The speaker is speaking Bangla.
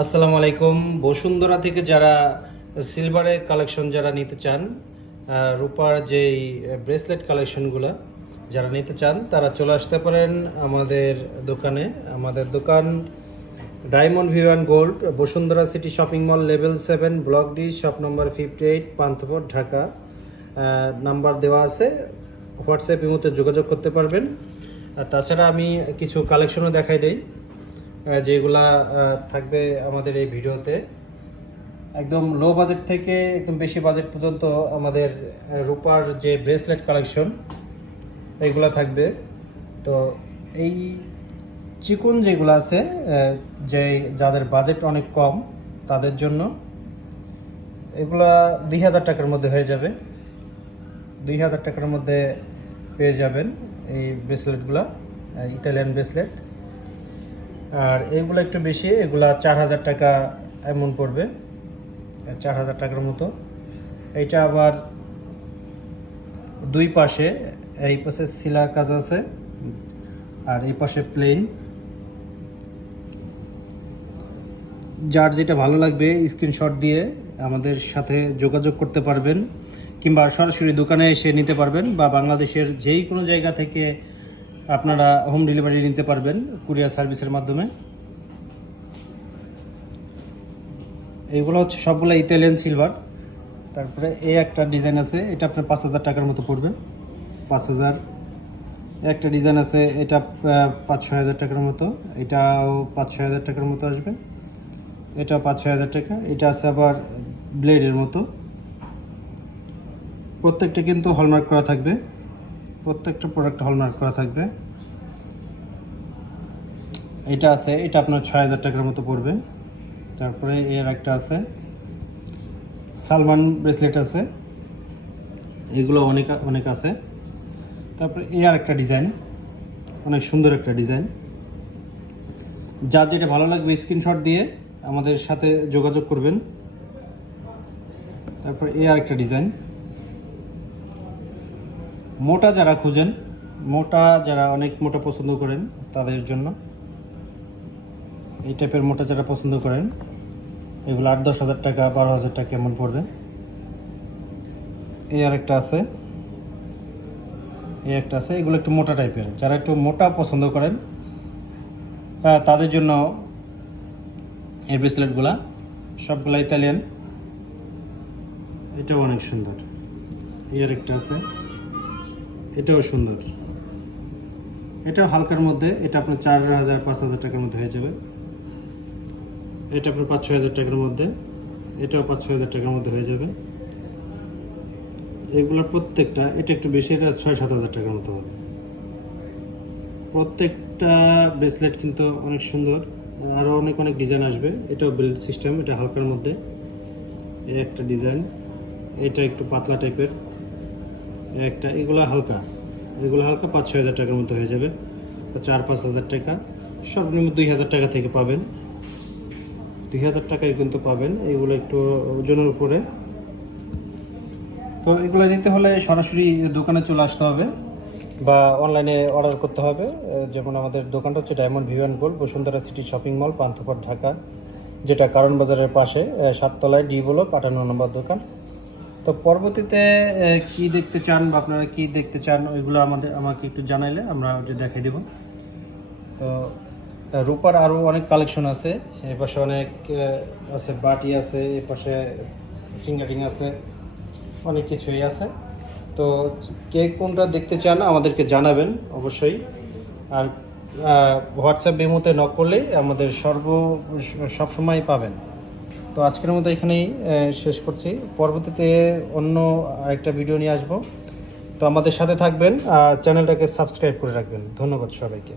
আসসালামু আলাইকুম। বসুন্ধরা থেকে যারা সিলভারের কালেকশন যারা নিতে চান, রূপার যেই ব্রেসলেট কালেকশনগুলো যারা নিতে চান তারা চলে আসতে পারেন আমাদের দোকানে। আমাদের দোকান diamond view and gold, Bashundhara city shopping mall, level 7, block D, shop number 58, Panthapath, Dhaka. Number দেওয়া আছে, হোয়াটসঅ্যাপ ইমোতে যোগাযোগ করতে পারবেন। তাছাড়া আমি কিছু কালেকশনও দেখাই দেই যেগুলা থাকবে আমাদের এই ভিডিওতে। একদম লো বাজেট থেকে একদম বেশি বাজেট পর্যন্ত আমাদের রূপার যে ব্রেসলেট কালেকশন এইগুলা থাকবে। তো এই চিকন যেগুলো আছে, যে যাদের বাজেট অনেক কম তাদের জন্য এগুলা 2000 টাকার মধ্যে হয়ে যাবে। 2000 টাকার মধ্যে পেয়ে যাবেন এই ব্রেসলেটগুলা, ইতালিয়ান ব্রেসলেট। আর এইগুলো একটু বেশি, এগুলা 4000 টাকা এমন পড়বে, 4000 টাকার মতো। এইটা আবার দুই পাশে, এই পাশে সিলা কাজ আছে আর এই পাশে প্লেন। যার যেটা ভালো লাগবে স্ক্রিনশট দিয়ে আমাদের সাথে যোগাযোগ করতে পারবেন, কিংবা সরাসরি দোকানে এসে নিতে পারবেন, বা বাংলাদেশের যেই কোনো জায়গা থেকে আপনারা হোম ডেলিভারি নিতে পারবেন কুরিয়ার সার্ভিসের মাধ্যমে। এইগুলো হচ্ছে সবগুলো ইতালিয়ান সিলভার। তারপরে এই একটা ডিজাইন আছে, এটা আপনার 5000 টাকার মতো পড়বে, 5000। একটা ডিজাইন আছে, এটা 5-6000 টাকার মতো, এটাও 5-6000 টাকার মতো আসবে, এটা 5-6000 টাকা। এটা আছে আবার ব্লেডের মতো, প্রত্যেকটা কিন্তু হলমার্ক করা থাকবে, প্রত্যেকটা প্রোডাক্ট হলমার্ক করা থাকবে। এটা আছে, এটা আপনার 6000 টাকার মতো পড়বে। তারপরে এর একটা আছে সালমান ব্রেসলেট আছে, এগুলো অনেক অনেক আছে। তারপরে এই আর একটা ডিজাইন, অনেক সুন্দর একটা ডিজাইন। যার যেটা ভালো লাগবে স্ক্রিনশট দিয়ে আমাদের সাথে যোগাযোগ করবেন। তারপর এই আর একটা ডিজাইন, মোটা যারা খুঁজেন, মোটা যারা অনেক মোটা পছন্দ করেন তাদের জন্য, এই টাইপের মোটা যারা পছন্দ করেন এগুলো 8-10 হাজার টাকা, 12,000 টাকা এমন পড়বে। এই আর একটা আছে, এই একটা আছে, এগুলো একটু মোটা টাইপের, যারা একটু মোটা পছন্দ করেন তাদের জন্য এই ব্রেসলেটগুলা সবগুলো ইতালিয়ান। এটাও অনেক সুন্দর। এই আর একটা আছে, এটাও সুন্দর, এটাও হালকার মধ্যে, এটা আপনার 4000-5000 টাকার মধ্যে হয়ে যাবে। এটা আপনার 5-6000 টাকার মধ্যে, এটাও 5-6000 টাকার মধ্যে হয়ে যাবে। এগুলোর প্রত্যেকটা, এটা একটু বেশি, এটা 6-7 হাজার টাকার মতো হবে। প্রত্যেকটা ব্রেসলেট কিন্তু অনেক সুন্দর, আরও অনেক অনেক ডিজাইন আসবে। এটাও বেল্ট সিস্টেম, এটা হালকার মধ্যে। এই একটা ডিজাইন, এটা একটু পাতলা টাইপের, একটা, এগুলো হালকা, এগুলো হালকা 5-6 হাজার টাকার মতো হয়ে যাবে, 4-5 হাজার টাকা। সর্বনিম্ন 2000 টাকা থেকে পাবেন, 2000 টাকায় কিন্তু পাবেন। এগুলো একটু ওজনের উপরে। তো এগুলো নিতে হলে সরাসরি দোকানে চলে আসতে হবে বা অনলাইনে অর্ডার করতে হবে। যেমন আমাদের দোকানটা হচ্ছে diamond view and gold, Bashundhara city shopping mall, Panthapath, Dhaka, যেটা কারণ বাজারের পাশে 7 তলায়, ডি ব্লক, 58 নম্বর দোকান। তো পরবর্তীতে কি দেখতে চান বা আপনারা কি দেখতে চান ওইগুলো আমাকে একটু জানাইলে আমরা ওটা দেখাই দেব। তো রূপার আরও অনেক কালেকশন আছে, এই পাশে অনেক আছে, বাটি আছে, এই পাশে ফিঙ্গারিং আছে, অনেক কিছুই আছে। তো কে কোনটা দেখতে চান আমাদেরকে জানাবেন অবশ্যই। আর হোয়াটসঅ্যাপ মেমোতে নক করলেই আমাদের সবসময় পাবেন। তো আজকের মতো এখানেই শেষ করছি, পরবর্তীতে অন্য আরেকটা ভিডিও নিয়ে আসবো। তো আমাদের সাথে থাকবেন, চ্যানেলটাকে সাবস্ক্রাইব করে রাখবেন। ধন্যবাদ সবাইকে।